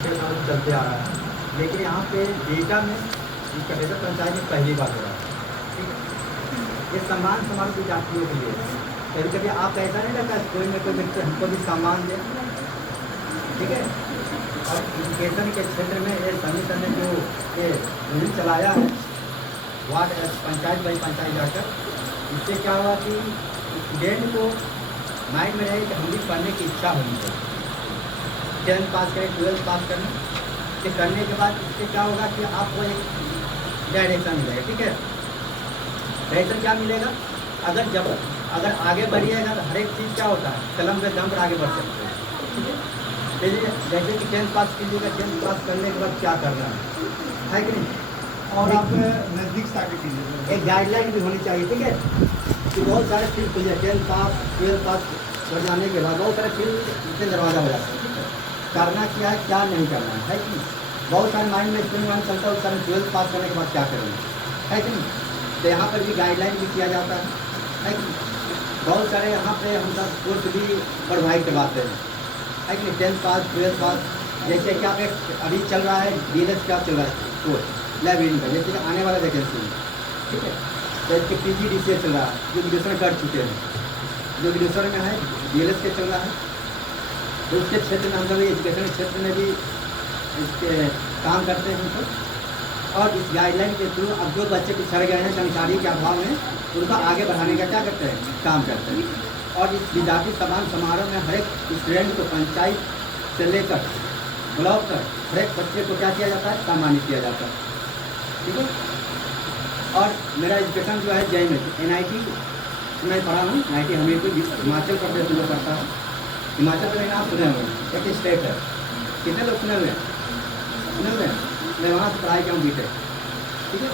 चलते आ रहा है, लेकिन यहाँ पे डेटा में कटेसर पंचायत में पहली बार हो रहा है। ठीक है, ये सम्मान समाज की जातियों के लिए कभी कभी आप ऐसा नहीं लगता कोई ना कोई व्यक्ति हमको भी सम्मान दे। ठीक है, और एजुकेशन के क्षेत्र में ये समिति ने जो ये मुहिम चलाया है वार्ड पंचायत बाई पंचायत जाकर, इससे क्या हुआ कि स्टूडेंट को माइंड में रहे कि हम भी पढ़ने की इच्छा होनी चाहिए। 10th पास करें, 12th पास करें, ये करने के बाद इससे क्या होगा कि आपको एक डायरेक्शन मिलेगा। ठीक है, डायरेक्शन क्या मिलेगा, अगर आगे बढ़िएगा तो हर एक चीज़ क्या होता है कलम पे दम पर आगे बढ़ सकते हैं। ठीक है, जैसे कि 10th पास कीजिएगा, 10th पास करने के बाद क्या करना है कि नहीं, और आप नज़दीक से आगे कीजिए। एक गाइडलाइन भी होनी चाहिए। ठीक है, कि बहुत सारे फील्ड खुल जाए 10th पास 12th पास कर जाने के बाद बहुत सारे फील्ड इससे दरवाज़ा हो जाता है। ठीक है, करना क्या है क्या नहीं करना है कि बहुत सारे माइंड में स्कूल में चलता है उस सारे 12th पास करने के बाद क्या करेंगे, है कि नहीं। तो यहाँ पर भी गाइडलाइन भी किया जाता है कि बहुत सारे यहाँ पे हम सब कोर्स भी प्रोवाइड करवाते हैं, है कि नहीं। 10th पास 12th पास जैसे क्या अभी चल रहा है DLS क्या चल रहा है कोर्स लाइब्रेरी का, जैसे कि आने वाला वैकेंसी। ठीक है, तो इसके PGDCA चल रहा है जो ग्रेजुएशन कर चुके हैं, जो ग्रेजुएशन में है DLS के चल रहा है, तो उसके क्षेत्र में हम लोग एजुकेशन क्षेत्र में भी इसके काम करते हैं हम सब। और इस गाइडलाइन के थ्रू अब जो बच्चे पिछड़ गए हैं जानकारी के अभाव में उनको आगे बढ़ाने का क्या करते हैं काम करते हैं। और इस विद्यार्थी सम्मान समारोह में हर एक स्टूडेंट को पंचायत से लेकर ब्लॉक तक हर एक बच्चे को क्या किया जाता है सम्मानित किया जाता है। ठीक है, और मेरा एजुकेशन जो है जय में NIT मैं पढ़ा हूँ, NIT हमीरपुर हिमाचल प्रदेश में पढ़ता हूँ। हिमाचल प्रदेश नाम सुने हुए हैं, एक स्टेट है, कितने लोग सुने हुए हैं। मैं वहाँ से पढ़ाई किया हूँ BTech। ठीक है,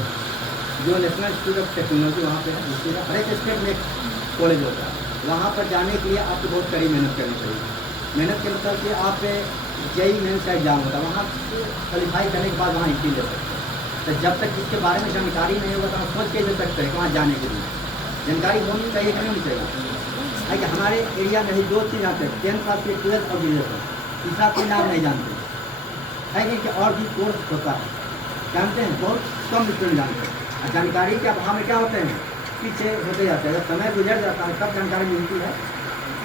जो नेशनल इंस्टीट्यूट ऑफ टेक्नोलॉजी वहाँ पे है, जिसमें हर एक स्टेट में कॉलेज होता है। वहाँ पर जाने के लिए आपको बहुत कड़ी मेहनत करनी पड़ेगी। मेहनत के मतलब कि आप JEE मेंस का एग्जाम होता है, वहाँ क्वालिफाई करने के बाद वहाँ एंट्री ले सकते हैं। तो जब तक इसके बारे में जानकारी नहीं होगा तो हम सोच के ले सकते हैं कि वहाँ जाने के लिए जानकारी होनी चाहिए कि नहीं होनी चाहिए। है कि हमारे एरिया में ही दो चीज़ आते हैं 10th पास के 12th और ग्रेजुएशन, तीसरा कोई नाम नहीं जानते है कि और भी कोर्स होता है जानते हैं, बहुत कम स्टूडेंट जानते हैं। और जानकारी के अभाव में क्या होते हैं पीछे होते जाते हैं। जब समय गुजर जाता है तब जानकारी मिलती है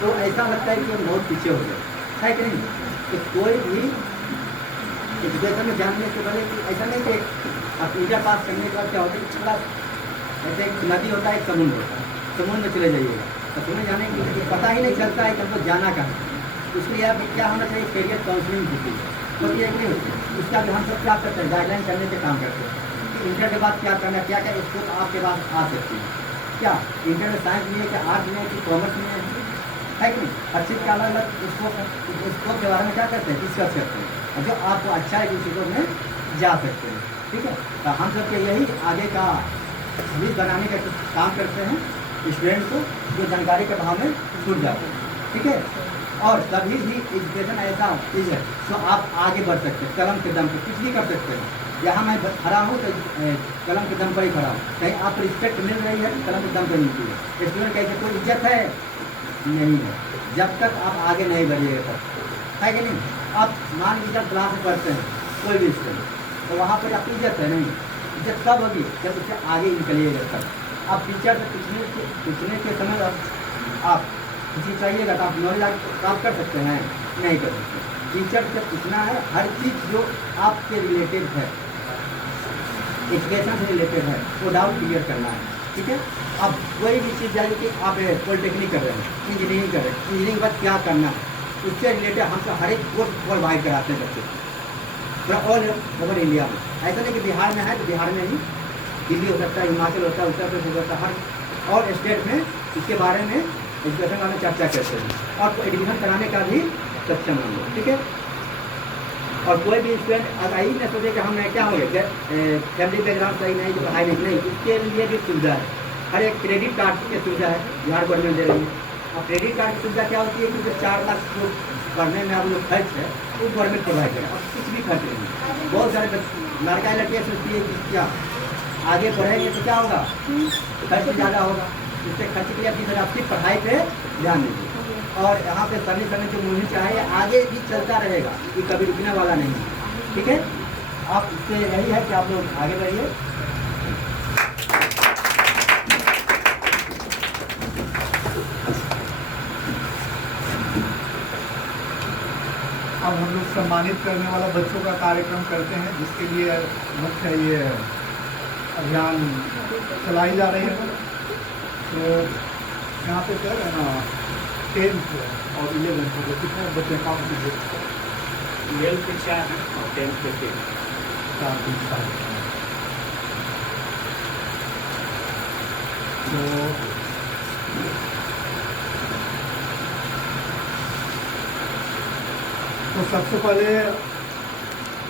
तो ऐसा लगता है कि हम बहुत पीछे हो गए, है कि नहीं। तो कोई भी एजुकेशन में जानने से पहले कि ऐसा नहीं कि आप इंटर पास करने के बाद क्या होता है थोड़ा ऐसे एक नदी होता है एक समुद्र होता है, समुद्र में चले जाइएगा तो समुद्र जाने की पता ही नहीं चलता है कि हमको जाना कहाँ। इसलिए अब क्या होना चाहिए कैरियर काउंसलिंग होती है, होती है कि नहीं होती है। उसका भी हम सब क्या करते हैं गाइडलाइन करने के काम करते हैं कि इंटर के बाद क्या करना है, क्या क्या स्कोप आपके पास आ सकती है। क्या इंटर में साइंस में है कि आर्ट्स में है कि कॉमर्स में है कि नहीं, हर चीज़ का अलग अलग स्कोप के बारे में क्या करते हैं डिस्कस करते हैं, और जो आपको अच्छा है उस स्कोप में जा सकते हैं। ठीक है, तो हम सब के यही आगे का छवि बनाने का काम करते हैं स्टूडेंट को जो जानकारी के भाव में छूट जाते हैं। ठीक है, और कभी भी एजुकेशन ऐसा चीज़ है तो आप आगे बढ़ सकते हैं कलम के दम पर कुछ भी कर सकते हैं। यहाँ मैं खड़ा हूँ तो कलम के दम पर ही खड़ा हूँ, कहीं आपको रिस्पेक्ट मिल रही है तो कलम के दम पर मिलती है। स्टूडेंट कहे कोई इज्जत है नहीं है जब तक आप आगे नहीं बढ़िएगा तब, है कि नहीं। आप मान लीजिए क्लास में पढ़ते हैं कोई भी स्टूडेंट तो वहाँ पर आपकी इज्जत है नहीं, इज्जत कब होगी जब उससे आगे निकलिएगा तब। आप टीचर से पूछने के समय आप किसी चाहिएगा तो आप नॉलेज प्राप्त कर सकते हैं नहीं कर सकते। टीचर से पूछना है हर चीज़ जो आपके रिलेटेड है एजुकेशन से रिलेटेड है वो डाउट क्लियर करना है। ठीक है, अब कोई भी चीज़ जाए कि आप पॉलिटेक्निक कर रहे हैं, इंजीनियरिंग कर रहे हैं, इंजीनियरिंग के बाद क्या करना है उससे रिलेटेड हम सब हर एक कोर्स प्रोवाइड कराते हैं बच्चे पूरा ऑल ओवर इंडिया में। ऐसा नहीं कि बिहार में है तो बिहार में ही, दिल्ली हो सकता है, हिमाचल होता है, उत्तर प्रदेश हो सकता है, हर और स्टेट में इसके बारे में एजुकेशन वाले चर्चा करते हैं और को एडमिशन कराने का भी सक्षम हम लोग। ठीक है, और कोई भी स्टूडेंट अगर यही न सोचे कि हम क्या हो गए फैमिली बैकग्राउंड सही नहीं तो पढ़ाई नहीं, उसके लिए भी सुविधा है। हर एक क्रेडिट कार्ड की सुविधा है बिहार गवर्नमेंट दे रही है। और क्रेडिट कार्ड की सुविधा क्या होती है कि जो 4 लाख जो पढ़ने में अब जो खर्च है वो गवर्नमेंट प्रोवाइड करे और कुछ भी खर्च नहीं। बहुत सारे लड़का लड़कियाँ सोचती है कि क्या आगे पढ़ेंगे तो क्या होगा खर्च ज़्यादा होगा, इससे खर्च के लिए अपनी तरफ अपनी पढ़ाई पे ध्यान दीजिए। और यहाँ पे समय समय जो मुहिम चाहे आगे भी चलता रहेगा, ये कभी रुकने वाला नहीं है। ठीक है, आप इससे यही है कि आप लोग आगे बढ़िए। अब हम लोग सम्मानित करने वाला बच्चों का कार्यक्रम करते हैं, जिसके लिए मुख्य ये अभियान चलाई जा रही है। तो यहाँ पे सर है ना 10th और 11th को कितने बच्चे काउंट कीजिए? 12 के 4 हैं और 10 के 3। 4 3 7। तो सबसे पहले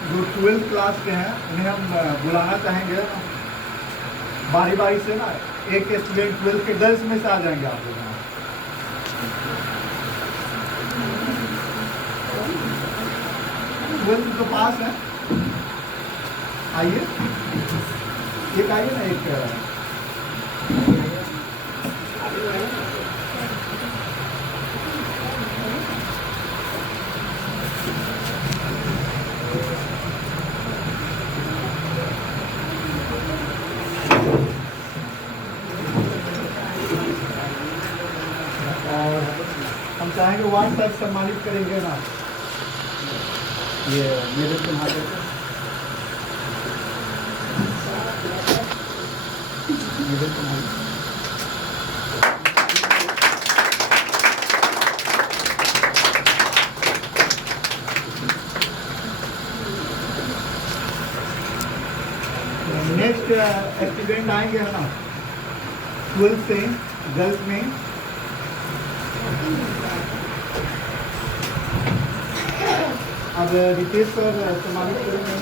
जो 12th क्लास के हैं उन्हें हम बुलाना चाहेंगे बारी बारी से ना। एक स्टूडेंट 12th के गर्ल्स में से आ जाएंगे आप लोग। 12th जो पास है आइए, एक आइए ना, एक और हम चाहेंगे वार्ड साहब सम्मानित करेंगे ना। ये मेरे तुम्हारे नेक्स्ट स्टूडेंट आएंगे है ना 12th से गर्ल्स में। अब रितेश सर सम्मानित करेंगे।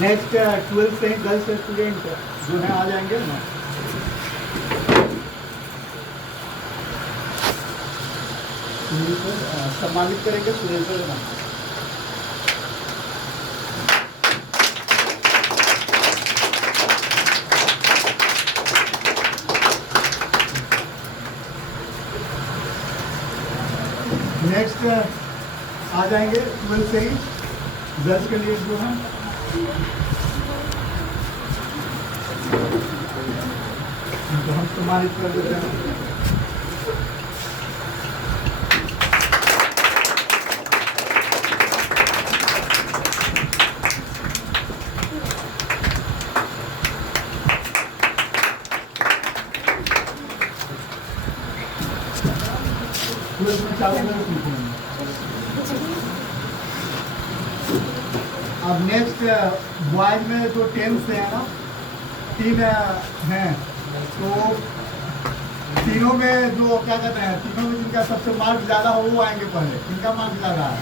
नेक्स्ट 12th से गर्ल्स स्टूडेंट जो है आ जाएंगे ना। सम्मानित करेंगे सुरेश सर ना। नेक्स्ट आ जाएंगे 12th से ही गर्ल्स के लिए जो है। तो हम सम्मानित कर देते हैं। अब नेक्स्ट बॉयज में जो 10th से है ना 3 हैं, तो तीनों में जो क्या कहते हैं, तीनों में जिनका सबसे मार्क्स ज़्यादा हो वो आएंगे पहले। किनका मार्क्स ज़्यादा है?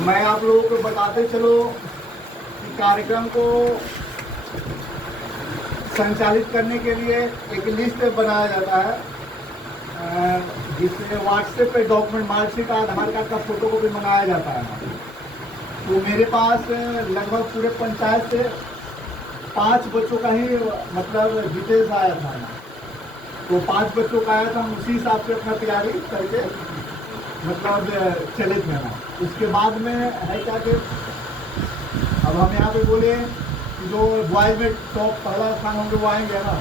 मैं आप लोगों को बताते चलो कि कार्यक्रम को संचालित करने के लिए एक लिस्ट बनाया जाता है, जिसमें व्हाट्सएप पे डॉक्यूमेंट, मार्कशीट, आधार कार्ड का फोटोकॉपी मंगाया जाता है। तो मेरे पास लगभग पूरे पंचायत से 5 बच्चों का ही मतलब डिटेल्स आया था। तो 5 बच्चों का आया था, हम उसी हिसाब से अपना तैयारी करके मतलब चले थे ना। उसके बाद में है क्या कि अब हम यहाँ पे बोले कि जो बॉयज में टॉप पहला स्थान होंगे वो आएंगे ना।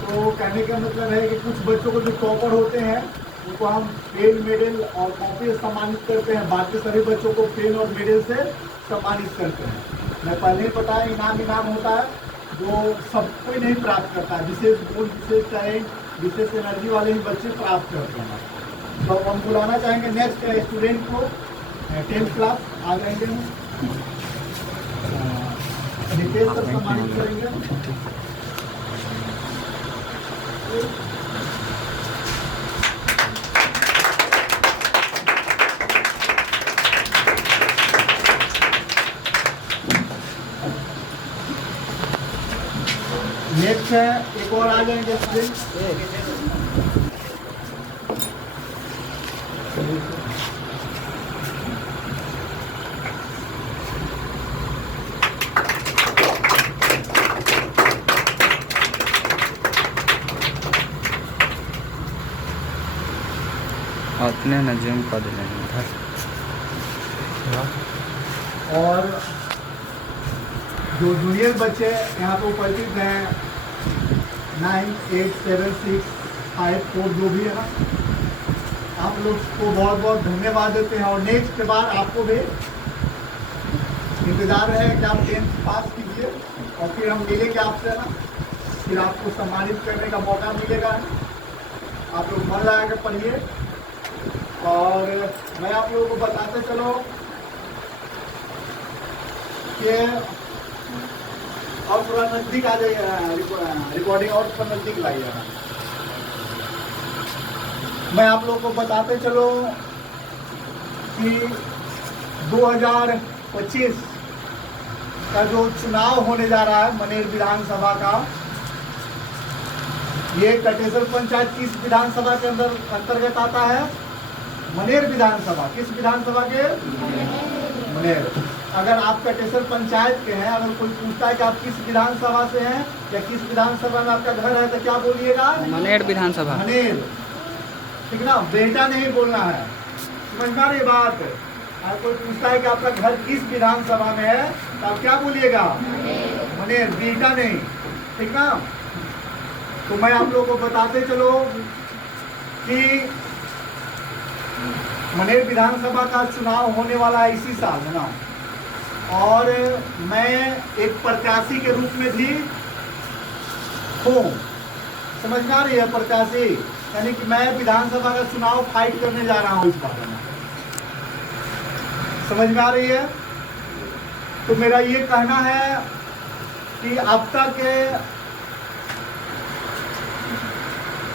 तो कहने का मतलब है कि कुछ बच्चों को जो टॉपर होते हैं उनको हम पेन, मेडल और कॉपी से सम्मानित करते हैं। बाकी सभी बच्चों को पेन और मेडल से सम्मानित करते हैं। मैं पहले ही बताया इनाम होता है जो सब कोई नहीं प्राप्त करता है। विशेष गुण, विशेष टैलेंट, विशेष एनर्जी वाले ही बच्चे प्राप्त करते हैं। तो हम बुलाना चाहेंगे नेक्स्ट स्टूडेंट को 10th क्लास आ जाएंगे। नितेश सर सम्मानित करेंगे। नेक्स्ट है, एक और आ जाएंगे अपने न जूम कर देंगे। और जो जूनियर बच्चे यहाँ पर उपस्थित हैं 9, 8, 7, 6, 5, 4 जो भी है ना, आप लोग को बहुत बहुत धन्यवाद देते हैं। और नेक्स्ट बार आपको भी इंतजार है कि आप 10th पास कीजिए और फिर हम मिलेंगे आपसे ना, फिर आपको सम्मानित करने का मौका मिलेगा। आप लोग मन लगा कर पढ़िए। और मैं आप लोगों को बताते चलो कि और थोड़ा नजदीक आ जाइए, रिकॉर्डिंग और थोड़ा नजदीक लाइएगा। मैं आप लोगों को बताते चलो कि 2025 का जो चुनाव होने जा रहा है मनेर विधानसभा का, ये कटेसर पंचायत किस विधानसभा के अंतर्गत आता है? मनेर विधानसभा। किस विधानसभा के? मनेर। अगर आप कटेसर पंचायत के हैं, अगर कोई पूछता है कि आप किस विधानसभा से हैं या किस विधानसभा में आपका घर है, तो क्या बोलिएगा? मनेर विधानसभा। मनेर, ठीक ना, बेटा नहीं बोलना है। समझना ये बात। अगर कोई पूछता है कि आपका घर किस विधानसभा में है, तो आप क्या बोलिएगा? मनेर, बेटा नहीं, ठीक ना। तो मैं आप लोगों को बताते चलो कि मनेर विधानसभा का चुनाव होने वाला है इसी साल, है ना। और मैं एक प्रत्याशी के रूप में भी हूँ। समझ में आ रही है? प्रत्याशी यानी कि मैं विधानसभा का चुनाव फाइट करने जा रहा हूँ इस बारे में। समझ में आ रही है? तो मेरा ये कहना है कि अब तक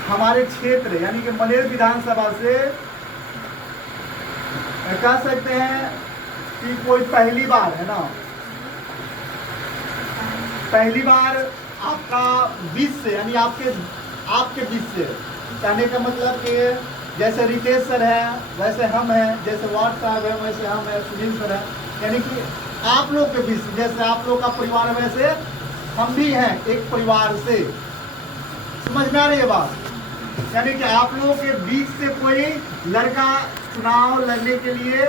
हमारे क्षेत्र यानी कि मनेर विधानसभा से कह सकते हैं कि कोई पहली बार, है ना, पहली बार आपका बीच से यानी आपके बीच से, कहने का मतलब कि जैसे रितेश सर है वैसे हम हैं, जैसे वार्ड साहब है वैसे हम हैं, सुनील सर है, यानी कि आप लोग के बीच से, जैसे आप लोग का परिवार है वैसे हम भी हैं एक परिवार से। समझ में आ रही है बात? यानी कि आप लोगों के बीच से कोई लड़का चुनाव लड़ने के लिए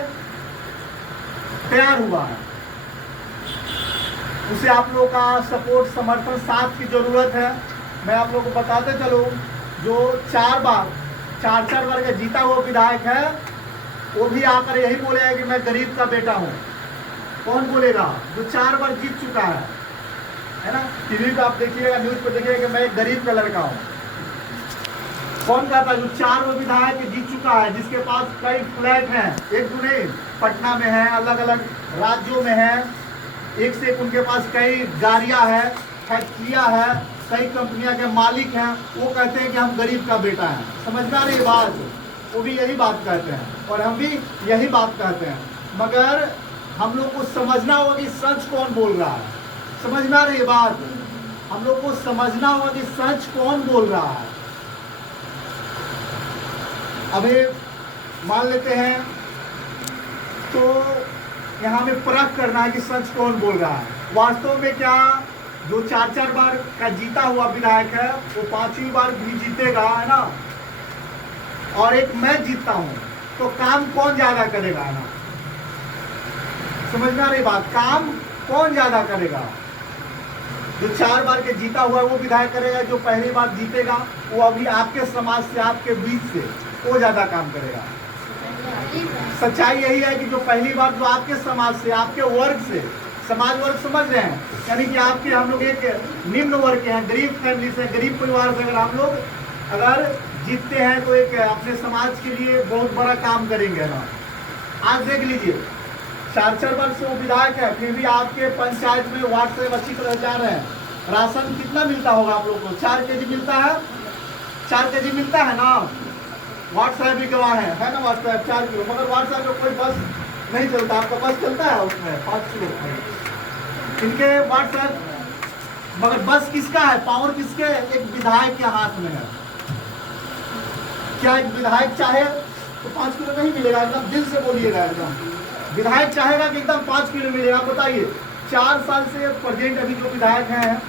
तैयार हुआ है, उसे आप लोगों का सपोर्ट, समर्थन, साथ की जरूरत है। मैं आप लोगों को बताते चलूं, जो 4 बार का जीता हुआ विधायक है, वो भी आकर यही बोलेगा कि मैं गरीब का बेटा हूं। कौन बोलेगा? जो 4 बार जीत चुका है ना। टीवी पे आप देखिएगा, न्यूज पे देखिएगा कि मैं एक गरीब का लड़का हूं। कौन कहता है? जो 4 विधायक जीत चुका है, जिसके पास कई फ्लैट हैं, एक दो नहीं, पटना में है, अलग अलग राज्यों में है, एक से एक उनके पास कई गाड़ियां हैं, फैक्ट्रियां हैं, कई कंपनियां के मालिक हैं, वो कहते हैं कि हम गरीब का बेटा है। समझ में आ रही है बात? वो भी यही बात कहते हैं और हम भी यही बात कहते हैं, मगर हम लोग को समझना होगा कि सच कौन बोल रहा है। समझ में आ रही है बात? हम लोग को समझना होगा कि सच कौन बोल रहा है। अभी मान लेते हैं तो यहाँ में परख करना है कि सच कौन बोल रहा है। वास्तव में क्या जो 4 बार का जीता हुआ विधायक है वो 5वीं बार भी जीतेगा, है ना, और एक मैं जीतता हूँ, तो काम कौन ज्यादा करेगा, है ना। समझ में आ रही बात? काम कौन ज्यादा करेगा? जो 4 बार के जीता हुआ वो विधायक करेगा, जो पहली बार जीतेगा वो अभी आपके समाज से, आपके बीच से, वो ज्यादा काम करेगा। सच्चाई यही है कि जो पहली बार जो आपके समाज से, आपके वर्ग से, समाज वर्ग समझ रहे हैं, यानी कि आपके, हम लोग एक निम्न वर्ग के हैं, गरीब फैमिली से, गरीब परिवार से अगर हम लोग अगर जीतते हैं तो एक अपने समाज के लिए बहुत बड़ा काम करेंगे ना। आज देख लीजिए 4 वर्ष से वो विधायक है, फिर भी आपके पंचायत में वार्ड से अच्छी तरह जा रहे हैं। राशन कितना मिलता होगा आप लोग को? 4 केजी मिलता है, 4 केजी मिलता है ना। वार्ड साहब भी गवाह है ना, वार्ड साहब 4 किलो। मगर वार्ड साहब का कोई बस नहीं चलता, आपका बस चलता है उसमें 5 किलो इनके वार्ड साहब। मगर बस किसका है, पावर किसके? एक विधायक के हाथ में है। क्या एक विधायक चाहे तो 5 किलो नहीं मिलेगा? एकदम दिल से बोलिएगा, एकदम विधायक चाहेगा कि एकदम 5 किलो मिलेगा? बताइए। 4 साल से प्रेजेंट अभी जो विधायक हैं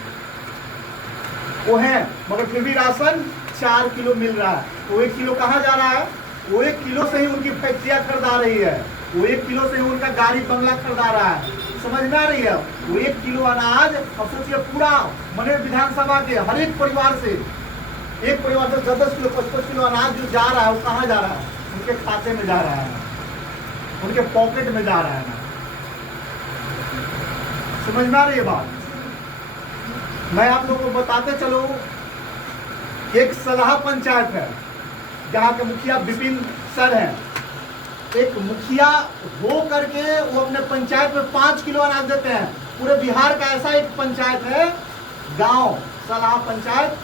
वो है, मगर फिर भी राशन 4 किलो मिल रहा है। वो 1 किलो कहाँ जा रहा है? वो 1 किलो से ही उनकी फैक्ट्रियाँ खरीदा रही है, वो 1 किलो से ही उनका गाड़ी बंगला खरीदा रहा है। समझ में आ रही है? वो 1 किलो अनाज, अब सोचिए पूरा मनेर विधानसभा के हर एक परिवार से, एक परिवार से 10-10 किलो 55 किलो अनाज जो जा रहा है वो कहाँ जा रहा है? उनके खाते में जा रहा है, उनके पॉकेट में जा रहा है ना। समझ में आ रही है बात? मैं आप लोगों को बताते चलो, एक सलाह पंचायत है जहाँ के मुखिया विपिन सर हैं। एक मुखिया हो करके वो अपने पंचायत में 5 किलो अनाज देते हैं। पूरे बिहार का ऐसा एक पंचायत है, गांव सलाह पंचायत,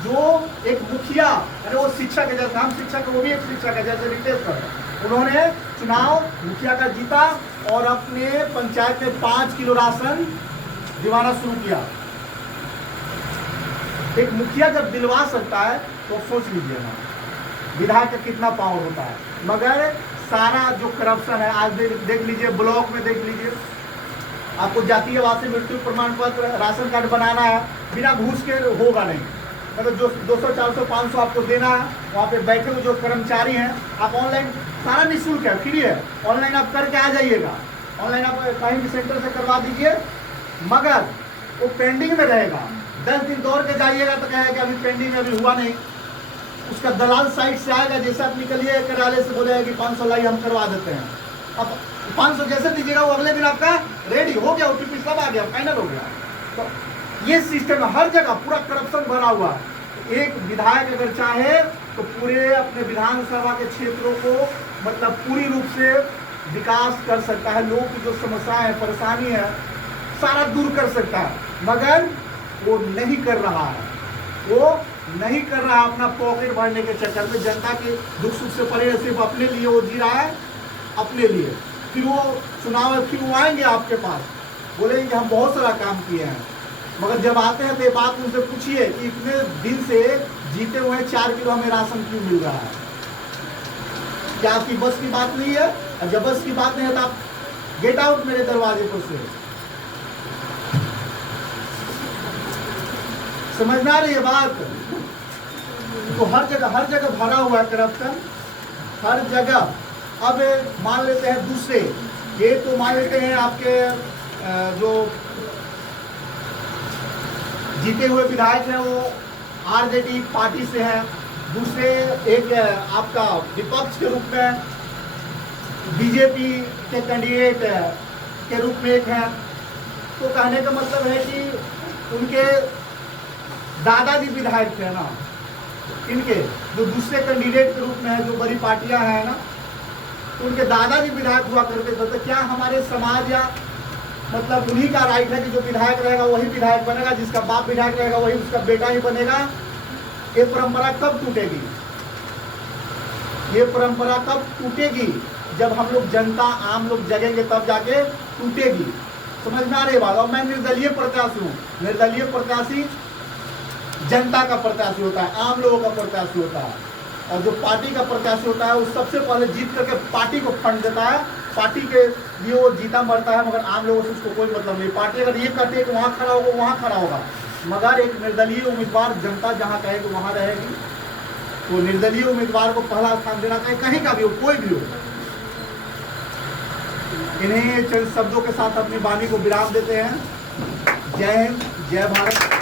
जो एक मुखिया, अरे वो शिक्षक है, जैसे हम शिक्षक है वो भी एक शिक्षक है, जैसे रितेश सर, उन्होंने चुनाव मुखिया का जीता और अपने पंचायत में 5 किलो राशन दिलवाना शुरू किया। एक मुखिया जब दिलवा सकता है तो सोच लीजिए ना विधायक का कितना पावर होता है। मगर सारा जो करप्शन है, आज देख लीजिए, ब्लॉक में देख लीजिए, आपको जातीयवासी मृत्यु प्रमाण पत्र राशन कार्ड बनाना है, बिना घूस के होगा नहीं। मतलब जो 200 400 500 आपको देना है, वहाँ पे बैठे हुए जो कर्मचारी हैं, आप ऑनलाइन सारा निःशुल्क है, फ्री है, ऑनलाइन आप करके आ जाइएगा। ऑनलाइन आप कहीं भी सेंटर से करवा दीजिए, मगर वो पेंडिंग में रहेगा। 10 दिन दौड़ के जाइएगा तो कहेगा कि अभी पेंडिंग में, अभी हुआ नहीं। उसका दलाल साइड से आएगा, जैसे आप निकलिए कार्यालय से बोलेगा कि 500 लाई हम करवा देते हैं। अब 500 जैसे दीजिएगा वो अगले दिन आपका रेडी हो गया, OTP सब आ गया, फाइनल हो गया। तो ये सिस्टम है, हर जगह पूरा करप्शन भरा हुआ। एक विधायक अगर चाहे तो पूरे अपने विधानसभा के क्षेत्रों को मतलब पूरी रूप से विकास कर सकता है, लोगों की जो समस्याएं है, परेशानी है, सारा दूर कर सकता है। मगर वो नहीं कर रहा है, वो नहीं कर रहा है। अपना पॉकेट भरने के चक्कर में जनता के दुख सुख से परे सिर्फ अपने लिए वो जी रहा है, अपने लिए। फिर वो चुनाव है, फिर वो आएंगे आपके पास, बोलेंगे कि हम बहुत सारा काम किए हैं। मगर जब आते हैं तो ये बात उनसे पूछिए कि इतने दिन से जीते हुए 4 किलो हमें राशन क्यों मिल रहा है? क्या आपकी बस की बात नहीं है? और जब बस की बात नहीं है तो आप गेट आउट मेरे दरवाजे पर से। समझ में आ रही है बात? तो हर जगह भरा हुआ है करप्शन, हर जगह। अब मान लेते हैं दूसरे, ये तो मान लेते हैं आपके जो जीते हुए विधायक हैं वो RJD पार्टी से हैं, दूसरे एक आपका विपक्ष के रूप में BJP के कैंडिडेट के रूप में एक हैं। तो कहने का मतलब है कि उनके दादाजी विधायक थे ना, इनके जो दूसरे कैंडिडेट के रूप में है, जो बड़ी पार्टियां हैं ना, तो उनके दादाजी विधायक हुआ करते थे। तो क्या हमारे समाज या मतलब उन्हीं का राइट है कि जो विधायक रहेगा वही विधायक बनेगा, जिसका बाप विधायक रहेगा वही उसका बेटा ही बनेगा? ये परंपरा कब टूटेगी? ये परंपरा कब टूटेगी? जब हम लोग जनता, आम लोग जगेंगे तब जाके टूटेगी। समझ में आ रही बात? और मैं निर्दलीय प्रत्याशी हूँ। निर्दलीय प्रत्याशी जनता का प्रत्याशी होता है, आम लोगों का प्रत्याशी होता है। और जो पार्टी का प्रत्याशी होता है वो सबसे पहले जीत करके पार्टी को फंड देता है, पार्टी के लिए वो जीता मरता है। मगर आम लोगों से उसको कोई मतलब नहीं। पार्टी अगर ये कहती है कि वहाँ खड़ा होगा वहाँ खड़ा होगा, मगर एक निर्दलीय उम्मीदवार जनता जहाँ कहेगी वहाँ रहेगी। तो निर्दलीय उम्मीदवार को पहला स्थान देना चाहिए, कहीं का भी हो, कोई भी हो। इन्हीं चंद शब्दों के साथ अपनी वाणी को विराम देते हैं। जय हिंद, जय भारत।